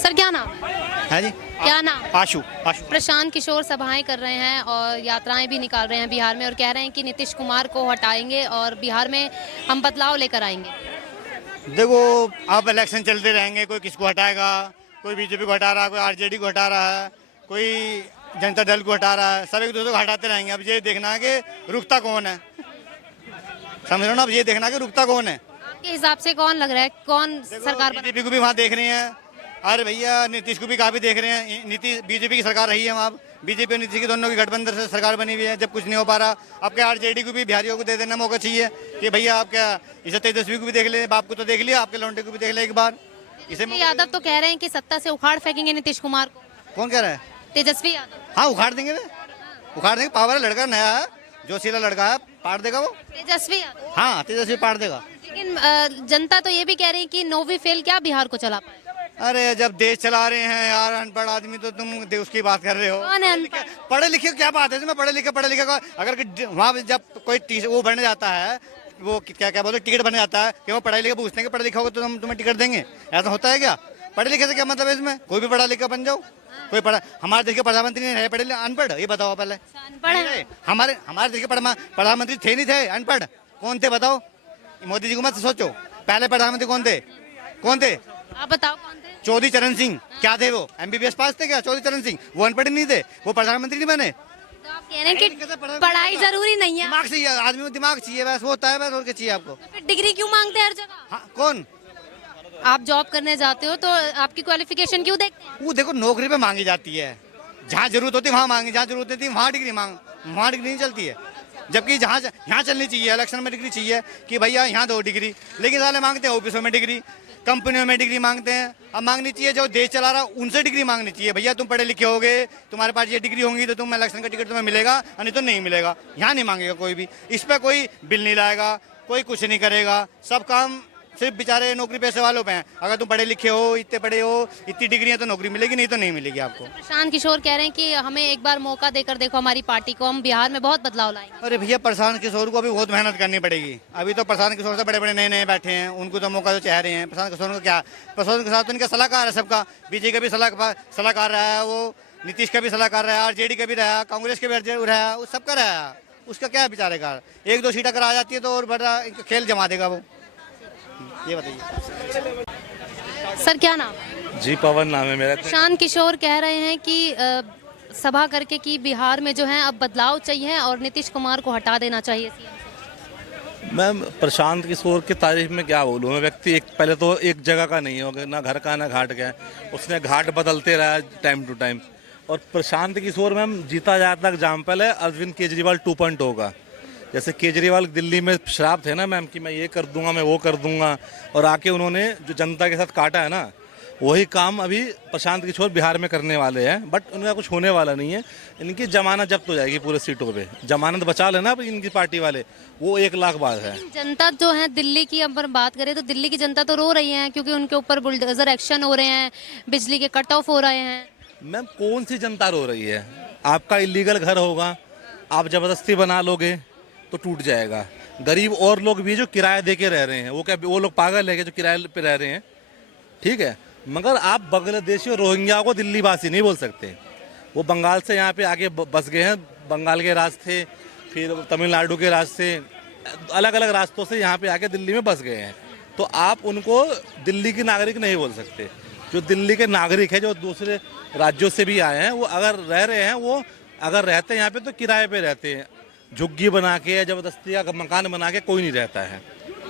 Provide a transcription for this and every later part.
Sir क्या नाम है जी। क्या नाम? आशु आशु प्रशांत किशोर सभाएं कर रहे हैं और यात्राएं भी निकाल रहे हैं बिहार में और कह रहे हैं कि नीतीश कुमार को हटाएंगे और बिहार में हम बदलाव लेकर आएंगे। देखो, आप इलेक्शन चलते रहेंगे, कोई किसको हटाएगा, कोई बीजेपी को हटा रहा है, कोई आरजेडी को हटा रहा है, कोई जनता दल को हटा रहा है, सब एक दूसरे को हटाते रहेंगे। अब ये देखना है कि रुकता कौन है, समझ रहे हो ना? अब ये देखना है कि रुकता कौन है। आपके हिसाब से कौन लग रहा है, कौन सरकार बना? बीजेपी को भी वहाँ देख रहे हैं, अरे भैया नीतीश को भी काफी देख रहे हैं। नीतीश बीजेपी की सरकार रही है वहाँ, बीजेपी और नीतीश की दोनों की गठबंधन से सरकार बनी हुई है। जब कुछ नहीं हो पा रहा, अब क्या आरजेडी को भी बिहारियों को दे देना मौका चाहिए कि भैया आप क्या इसे तेजस्वी को भी देख ले, बाप को तो देख लिया, आपके लौंडे को भी देख ले एक बार। इसे यादव तो कह रहे हैं कि सत्ता से उखाड़ फेंकेंगे नीतीश कुमार को। कौन कह रहा है? तेजस्वी यादव। हाँ, उखाड़ देंगे वे, उखाड़ देंगे। पावर है, लड़का नया है, जोशीला लड़का है, पाड़ देगा वो। तेजस्वी यादव। हाँ, तेजस्वी पाड़ देगा। लेकिन जनता तो ये भी कह रही है कि नौवीं फेल क्या बिहार को चला पाए। अरे जब देश चला रहे हैं यार अनपढ़ आदमी, तो तुम उसकी बात कर रहे हो। कौन है अनपढ़? पढ़े लिखे क्या बात है इसमें? पढ़े लिखे का अगर वहाँ जब कोई वो बन जाता है, वो क्या क्या बोलते, टिकट बन जाता है कि वो पढ़ाई लिखा पूछते हैं कि पढ़ा लिखा होगा तो हम तुम्हें टिकट देंगे। ऐसा होता है क्या? पढ़े लिखे से क्या मतलब है इसमें? कोई भी पढ़ा लिखा बन जाओ, कोई पढ़ा। हमारे देश के प्रधानमंत्री नहीं है पढ़े लिखे, अनपढ़? ये बताओ पहले। अनपढ़ है? हमारे देश के प्रधानमंत्री थे नहीं थे अनपढ़? कौन थे बताओ? मोदी जी को मत सोचो, पहले प्रधानमंत्री कौन थे? कौन थे? आप बताओ कौन थे? चौधरी चरण सिंह। क्या थे वो? एमबीबीएस पास थे क्या चौधरी चरण सिंह? वो अनपढ़ नहीं थे, वो प्रधानमंत्री नहीं बने। तो आप कह रहे हैं कि पढ़ाई जरूरी नहीं है, दिमाग चाहिए आदमी में, दिमाग चाहिए बस, वो होता है बस, और क्या चाहिए आपको? तो फिर डिग्री क्यों मांगते हैं हर जगह? हाँ, कौन? आप जॉब करने जाते हो तो आपकी क्वालिफिकेशन क्यों देखते हैं? वो देखो, नौकरी पे मांगी जाती है, जहाँ जरूरत होती है वहाँ मांगी, जहाँ जरूरत नहीं वहाँ डिग्री मांग, वहाँ डिग्री नहीं चलती है। जबकि जहाँ यहाँ चलनी चाहिए, इलेक्शन में डिग्री चाहिए कि भैया यहाँ दो डिग्री, लेकिन साले मांगते हैं ऑफिसों में डिग्री, कंपनियों में डिग्री मांगते हैं। अब मांगनी चाहिए जो देश चला रहा उनसे डिग्री मांगनी चाहिए। भैया तुम पढ़े लिखे होगे, तुम्हारे पास ये डिग्री होंगी तो तुम इलेक्शन का टिकट तुम्हें मिलेगा, नहीं तो नहीं मिलेगा। यहाँ नहीं मांगेगा कोई भी, इस पर कोई बिल नहीं लाएगा, कोई कुछ नहीं करेगा। सब काम सिर्फ बेचारे नौकरी पैसे वालों पे हैं। अगर तुम पढ़े लिखे हो, इतने पढ़े हो, इतनी डिग्री है तो नौकरी मिलेगी, नहीं तो नहीं मिलेगी आपको। प्रशांत किशोर कह रहे हैं कि हमें एक बार मौका देकर देखो हमारी पार्टी को, हम बिहार में बहुत बदलाव लाएंगे। अरे भैया, प्रशांत किशोर को अभी बहुत मेहनत करनी पड़ेगी। अभी तो प्रशांत किशोर से बड़े बड़े नए नए बैठे हैं, उनको तो मौका तो चाह रहे हैं। प्रशांत किशोर को क्या, प्रशांत के साथ तो इनका सलाहकार है सबका, बीजेपी का भी सलाहकार रहा है, वो नीतीश का भी सलाहकार रहा है, आरजेडी का भी रहा, कांग्रेस का भी रहा, वो सबका रहा। उसका क्या है बेचारे का? एक दो सीट अगर आ जाती है तो और बड़ा खेल जमा देगा वो। ये बताइए सर क्या नाम? जी पवन नाम है मेरा। प्रशांत किशोर कह रहे हैं कि सभा करके कि बिहार में जो है अब बदलाव चाहिए और नीतीश कुमार को हटा देना चाहिए सीएम से। मैम, प्रशांत किशोर की तारीफ में क्या बोलूँ मैं? व्यक्ति एक पहले तो एक जगह का नहीं होगा, ना घर का ना घाट का है, उसने घाट बदलते रहा टाइम टू टाइम। और प्रशांत किशोर मैम जीता जाता एग्जाम्पल है अरविंद केजरीवाल 2.0 का। जैसे केजरीवाल दिल्ली में शराब थे ना मैम कि मैं ये कर दूंगा, मैं वो कर दूंगा, और आके उन्होंने जो जनता के साथ काटा है ना, वही काम अभी प्रशांत किशोर बिहार में करने वाले हैं। बट उनका कुछ होने वाला नहीं है, इनकी जमानत जब्त हो जाएगी पूरे सीटों पे। जमानत बचा लेना इनकी पार्टी वाले, वो 1 लाख बात है। जनता जो है दिल्ली की, अगर बात करें तो दिल्ली की जनता तो रो रही है क्योंकि उनके ऊपर बुलडोजर एक्शन हो रहे हैं, बिजली के कट ऑफ हो रहे हैं। मैम, कौन सी जनता रो रही है? आपका इलीगल घर होगा, आप जबरदस्ती बना लोगे तो टूट जाएगा। गरीब और लोग भी जो किराया दे के रह रहे हैं, वो क्या वो लोग पागल है जो किराए पे रह रहे हैं? ठीक है, मगर आप बांग्लादेशी और रोहिंग्या को दिल्ली वासी नहीं बोल सकते। वो बंगाल से यहाँ पे आके बस गए हैं, बंगाल के रास्ते, फिर तमिलनाडु के रास्ते, अलग अलग रास्तों से यहाँ पे आके दिल्ली में बस गए हैं। तो आप उनको दिल्ली के नागरिक नहीं बोल सकते। जो दिल्ली के नागरिक है, जो दूसरे राज्यों से भी आए हैं, वो अगर रह रहे हैं, वो अगर रहते हैं यहाँ पे तो किराए पे रहते हैं, झुग्गी बना के या जबरदस्ती का मकान बना के कोई नहीं रहता है।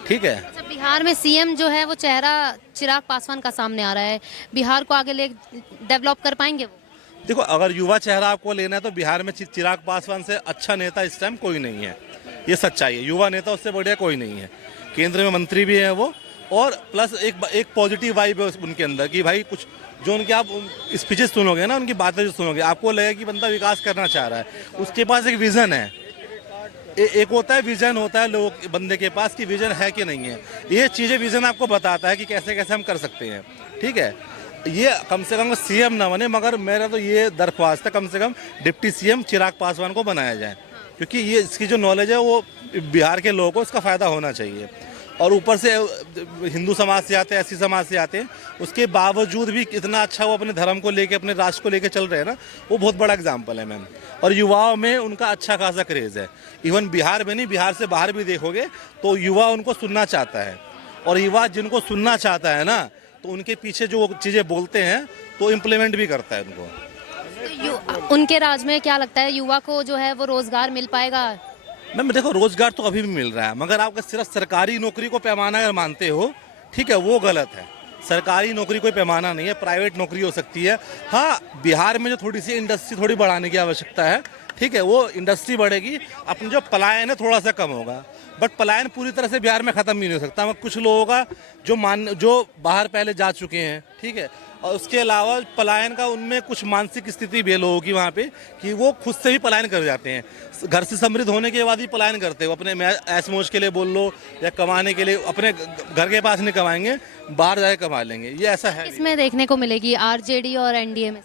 ठीक है। अच्छा, बिहार में सीएम जो है वो चेहरा चिराग पासवान का सामने आ रहा है, बिहार को आगे ले डेवलप कर पाएंगे वो? देखो, अगर युवा चेहरा आपको लेना है तो बिहार में चिराग पासवान से अच्छा नेता इस टाइम कोई नहीं है। ये सच्चाई है, युवा नेता उससे बढ़िया कोई नहीं है। केंद्र में मंत्री भी है वो, और प्लस एक पॉजिटिव वाइब है उनके अंदर कि भाई कुछ जो उनके आप स्पीचेस सुनोगे ना, उनकी बातें जो सुनोगे, आपको लगेगा कि बंदा विकास करना चाह रहा है, उसके पास एक विजन है। एक होता है विजन, होता है लोग बंदे के पास कि विजन है कि नहीं है। ये चीज़ें विजन आपको बताता है कि कैसे कैसे हम कर सकते हैं। ठीक है, ये कम से कम सीएम ना बने, मगर मेरा तो ये दरख्वास्त है कम से कम डिप्टी सीएम चिराग पासवान को बनाया जाए, क्योंकि ये इसकी जो नॉलेज है वो बिहार के लोगों को इसका फ़ायदा होना चाहिए। और ऊपर से हिंदू समाज से आते हैं, एससी समाज से आते हैं, उसके बावजूद भी इतना अच्छा वो अपने धर्म को लेके, अपने राष्ट्र को लेके चल रहे हैं ना, वो बहुत बड़ा एग्जाम्पल है मैम। और युवाओं में उनका अच्छा खासा क्रेज़ है। इवन बिहार में नहीं, बिहार से बाहर भी देखोगे तो युवा उनको सुनना चाहता है। और युवा जिनको सुनना चाहता है ना, तो उनके पीछे जो चीज़ें बोलते हैं तो इम्प्लीमेंट भी करता है उनको। तो उनके राज में क्या लगता है, युवा को जो है वो रोजगार मिल पाएगा? मैम देखो, रोजगार तो अभी भी मिल रहा है, मगर आप सिर्फ सरकारी नौकरी को पैमाना अगर मानते हो, ठीक है, वो गलत है। सरकारी नौकरी कोई पैमाना नहीं है, प्राइवेट नौकरी हो सकती है। हाँ, बिहार में जो थोड़ी सी इंडस्ट्री थोड़ी बढ़ाने की आवश्यकता है, ठीक है, वो इंडस्ट्री बढ़ेगी, अपना जो पलायन है थोड़ा सा कम होगा। बट पलायन पूरी तरह से बिहार में ख़त्म भी नहीं हो सकता। कुछ लोगों का जो बाहर पहले जा चुके हैं, ठीक है, और उसके अलावा पलायन का उनमें कुछ मानसिक स्थिति भी है लोगों की वहाँ पे, कि वो खुद से भी पलायन कर जाते हैं। घर से समृद्ध होने के बाद ही पलायन करते हो, अपने ऐश मौज के लिए बोल लो या कमाने के लिए, अपने घर के पास नहीं कमाएंगे, बाहर जाके कमा लेंगे, ये ऐसा है। इसमें देखने को मिलेगी आरजेडी और एनडीए में?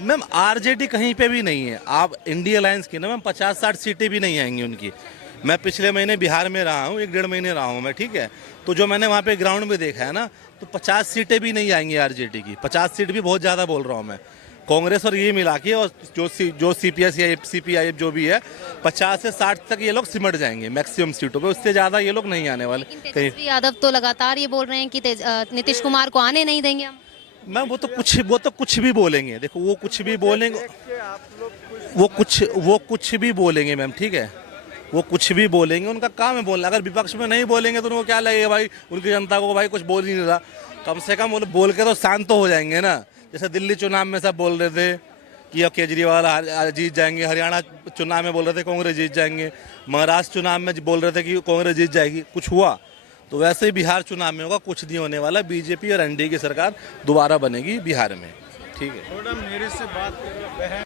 मैम आरजेडी कहीं पे भी नहीं है। आप इंडिया अलायंस की ना मैम 50-60 सीटें भी नहीं आएंगी उनकी। मैं पिछले महीने बिहार में रहा हूँ, 1-1.5 महीने रहा हूँ मैं, ठीक है, तो जो मैंने वहाँ पे ग्राउंड में देखा है ना, तो 50 सीटें भी नहीं आएंगी आरजेडी की। 50 सीट भी बहुत ज़्यादा बोल रहा हूँ मैं। कांग्रेस और ये मिला के, और जो सीपीएस या सीपीआई जो भी है, 50 से 60 तक ये लोग सिमट जाएंगे मैक्सिमम सीटों पे, उससे ज़्यादा ये लोग नहीं आने वाले कहीं। तेजस्वी यादव तो लगातार ये बोल रहे हैं कि नीतीश कुमार को आने नहीं देंगे हम। मैम वो तो कुछ भी बोलेंगे। देखो, वो कुछ भी बोलेंगे, वो कुछ भी बोलेंगे मैम, ठीक है, वो कुछ भी बोलेंगे, उनका काम है बोलना। अगर विपक्ष में नहीं बोलेंगे तो उनको क्या लगेगा भाई, उनकी जनता को भाई कुछ बोल ही नहीं रहा। कम से कम वो बोल के तो शांत तो हो जाएंगे ना। जैसे दिल्ली चुनाव में सब बोल रहे थे कि अब केजरीवाल जीत जाएंगे, हरियाणा चुनाव में बोल रहे थे कांग्रेस जीत जाएंगे, महाराष्ट्र चुनाव में बोल रहे थे कि कांग्रेस जीत जाएगी, कुछ हुआ? तो वैसे ही बिहार चुनाव में होगा, कुछ नहीं होने वाला। बीजेपी और एनडीए की सरकार दोबारा बनेगी बिहार में, ठीक है।